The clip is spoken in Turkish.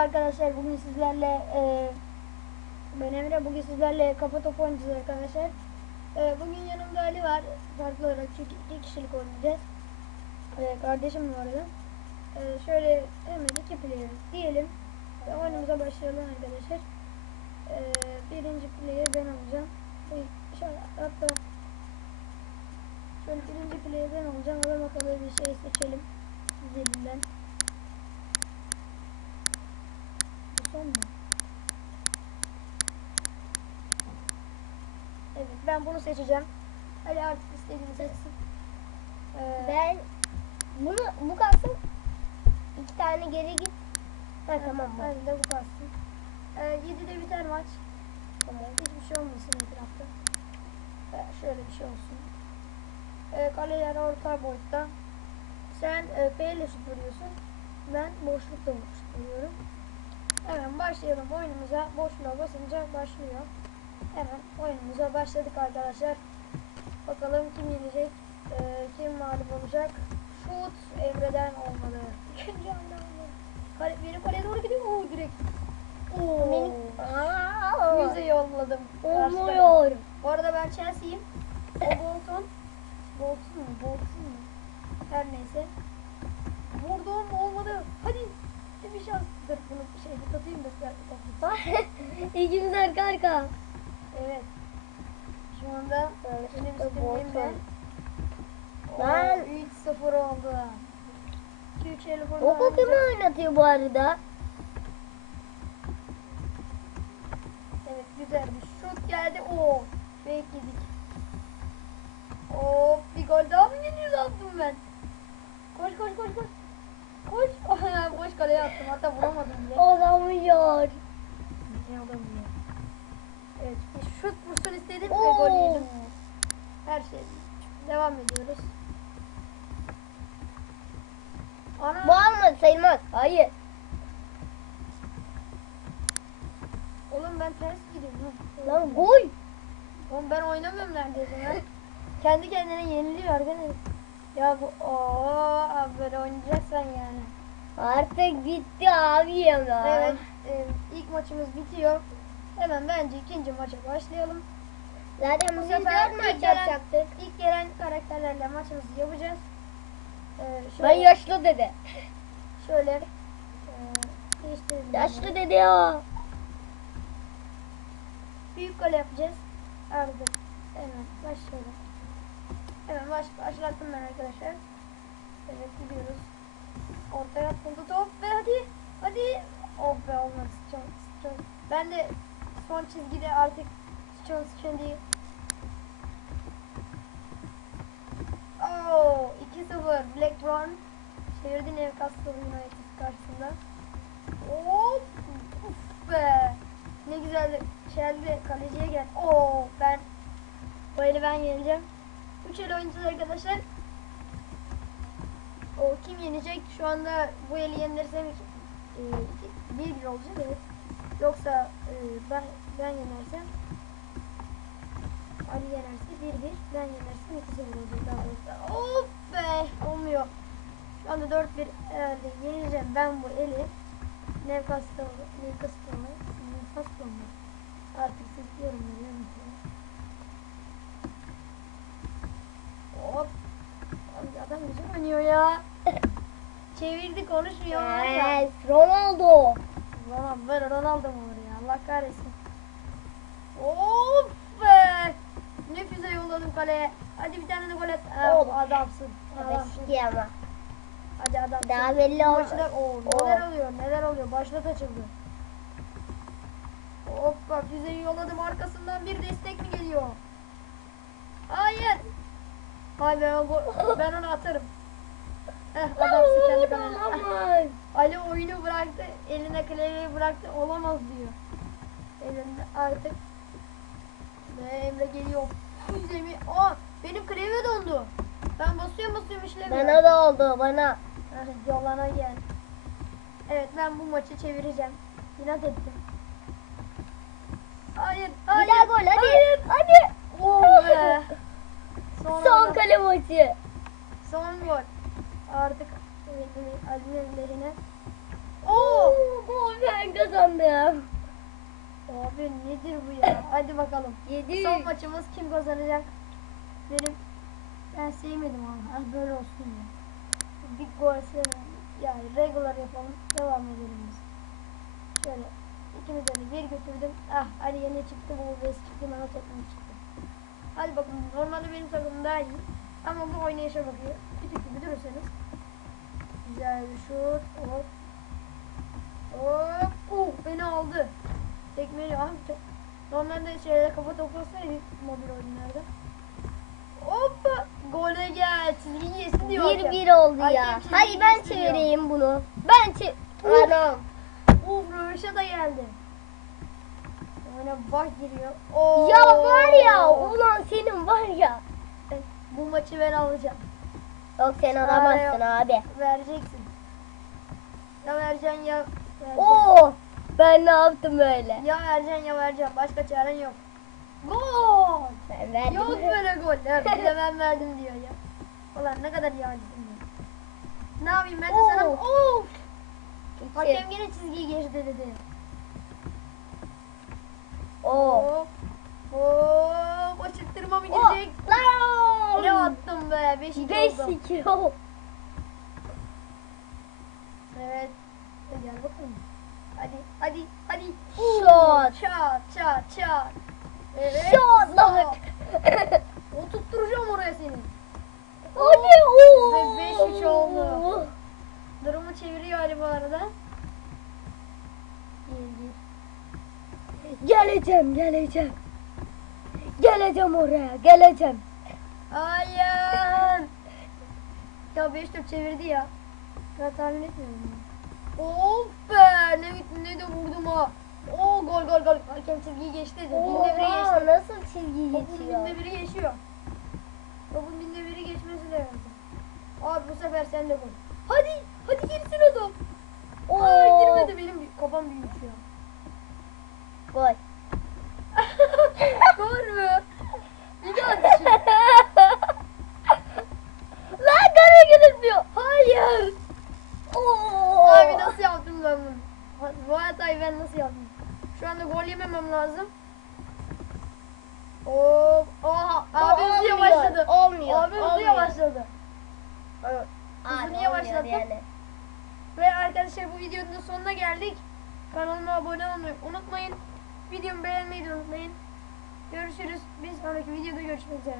arkadaşlar. Bugün sizlerle e, ben Emre. Bugün sizlerle kafa topu oynayacağız arkadaşlar. E, bugün yanımda Ali var. Farklı olarak çünkü iki kişilik oynayacağız. E, kardeşim var arada. E, şöyle hemen iki player diyelim. Ve oyunumuza başlayalım arkadaşlar. E, birinci player ben olacağım. E, şöyle, hatta şöyle birinci player ben olacağım. Adam akıllı bir şey seçelim. Güzelinden. Bu son mu? Evet ben bunu seçeceğim. Ali artık istediğini seçsin. Ee, Ben bunu bu kalsın. İki tane geri git. Ha tamam bu. Ben de bu kalsın. Ee, 7'de biter maç. Tamam. Hiçbir şey olmasın etrafta. Ee, şöyle bir şey olsun. Ee, kaleler orta boyutta. Sen e, P ile şut vuruyorsun. Ben boşlukla şut vuruyorum. Hemen başlayalım oyunumuza. Boşluğa basınca başlıyor. Hemen oyunumuza başladık arkadaşlar. Bakalım kim yenecek, e, kim mağlup olacak. Şut Emre'den olmadı. İkinci anda olmadı. Kale, benim kaleye doğru gidiyor. Oo direkt. Oo. Benim Aa, Yüze yolladım. Olmuyor. Bu arada ben Chelsea'yim. O Bolton. Bolton mu? Bolton mu? Her neyse. Vurdum olmadı. Hadi. Bir şans. Dur bunu şey bir tutayım da. İkimiz arka arka. Evet. Şu anda benim üstümdeyim ben. Ben- 3-0 oldu. 2-3 el burada Oku kimi oynayacağız. oynatıyor bu arada? Evet güzel bir şut geldi. Oo. Bekledik. Hop bir gol daha mı geliyor attım ben? Koş koş koş koş. Koş. Boş kaleye attım. Hatta vuramadım bile. Olamıyor. Ne alamıyor. Evet istedim ve Oo. gol yedim. Her şey. Devam ediyoruz. Ana. Bu almadı sayılmaz. Hayır. Oğlum ben ters gidiyorum. Lan gol. Oğlum ben oynamıyorum neredeyse ya. Kendi kendine yeniliyor arkadaşlar. Ya bu ooo böyle oynayacaksan yani. Artık bitti abi ya. Evet e, ilk maçımız bitiyor. Hemen bence ikinci maça başlayalım. Zaten Bu sefer ilk maç gelen, yapacaktık. ilk gelen karakterlerle maçımızı yapacağız. Ee, Ben şöyle, yaşlı dede. şöyle e, değiştirelim. Yaşlı dede ya. Büyük kale yapacağız. Arada. Hemen başlayalım. Hemen baş, başlattım ben arkadaşlar. Evet gidiyoruz. Ortaya atıldı top ve hadi. Hadi. Oh be olmadı. Sıçan, sıçan. Ben de son çizgide artık sıçan sıçan değil. Oh 2-0 Blackburn çevirdi Newcastle United karşısında. Hop. Uf be. Ne güzel Chelsea kaleciye gel. Oo ben bu eli ben yeneceğim. 3 el oynayacağız arkadaşlar. O kim yenecek? Şu anda bu eli yenilirsem 1-1 olacak evet. Yoksa e, ben ben yenersem Ali yenerse 1-1 ben yenersem 2-0 olacak daha doğrusu. Of be olmuyor. Anda 4-1 herhalde yeneceğim ben bu eli. Mı? Newcastle mı? Artık biliyor musun? Hop. Adam güzel oynuyor ya. Çevirdi konuşmuyor. Evet, Ronaldo. Valla böyle Ronaldo mu var ya? Allah kahretsin. Of be. Ne füze yolladım kaleye. Hadi bir tane de gol. Ah, Oğlum. adamsın. Adamsın. Eski ama. Hadi adamsın. Daha belli olmaz. Oo, neler oluyor neler oluyor. Başlat açıldı. Hoppa füzeyi yolladım. Arkasından bir destek mi geliyor? Hayır. Hay ben, ben onu atarım. Heh, adamsın kendi. Olamaz. Ali oyunu bıraktı, eline klavyeyi bıraktı, olamaz diyor. Elinde artık. Ve Emre geliyor. Füzemi, aa benim klavye dondu. Ben basıyorum basıyorum işlemiyor. Bana da oldu bana. Yolana gel. Evet ben bu maçı çevireceğim. İnat ettim. Hayır, Bir hayır. daha gol hadi. Hayır. Hadi. Oh be. Son, Son kale maçı. Son gol. Artık Ali'nin ellerine. Oo, gol be. sandım. Abi nedir bu ya? Hadi bakalım. Yedi. Son maçımız kim kazanacak? Benim ben sevmedim ama ha, böyle olsun ya. Big goal sevmedim. Yani regular yapalım. Devam edelim biz. Şöyle ikimiz de bir götürdüm. Ah Ali yine çıktı bu bes çıktı bana tekme çıktı. Hadi bakalım normalde benim takımım daha iyi. Ama bu oynayışa bakıyor. Küçük gibi durursanız. Güzel bir şut. Hop. Hop. Uh beni aldı. Tekmeyi abi. te- Normalde şeyde kafa toplasaydı mobil oyunlarda. Hoppa. Gole gel. Çizgi yesin diyor. Bir hakem. bir oldu ya. Hadi ben çevireyim bunu. Ben çe... Anam. Uh Röveşe da geldi. Oyuna bak giriyor. Oo. Ya var ya ulan senin var ya. Bu maçı ben alacağım. Yok sen alamazsın abi. Vereceksin. Ya vereceksin ya vereceksin. Oo. Ben ne yaptım öyle? Ya vereceksin ya vereceksin. Başka çaren yok. Gol. Ben verdim. Yok böyle goller. Bir de ben verdim diyor ya. Ulan ne kadar yağcısın ya. Ne yapayım ben de sana Oo. of. İki. Hakem yine çizgiyi geçti dedi. Oo. Hop. Açıktırma mı girecek? Lan. Ne attım be? 5 2 Beş oldu. iki. Oh. Evet. Gel bakalım. Hadi hadi hadi. Şut. Çat çat çat. Evet. Şut lan. Oturtturacağım oraya seni. Üç oldu. Durumu çeviriyor Ali bu arada. Geleceğim geleceğim. Geleceğim oraya geleceğim. Hayır. Ya 5 top çevirdi ya. Ben tahmin etmiyorum. Of be. Ne, ne de vurdum ha. Oo gol gol gol. Hakem çizgiyi geçti. Binde biri Oha geçti. nasıl çizgi Topun geçiyor? binde biri geçiyor. Topun binde biri geçmesi lazım. Abi bu sefer sen de gol. Hadi. Hadi girsin o top. Aa Oo. girmedi benim kafam büyümüş ya. Gol. Gol mü? Bir daha düşün. Lan kara gidilmiyor. Hayır. Oo. Abi nasıl yaptım ben bunu? Bu hatayı ben nasıl yaptım? Şu anda gol yememem lazım. Oo, oha, abi hızlı yavaşladı. olmuyor, Abi hızlı yavaşladı. Abi, Yavaşlattım. yani. Ve arkadaşlar bu videonun sonuna geldik. Kanalıma abone olmayı unutmayın. Videomu beğenmeyi de unutmayın. Görüşürüz. Bir sonraki videoda görüşmek üzere.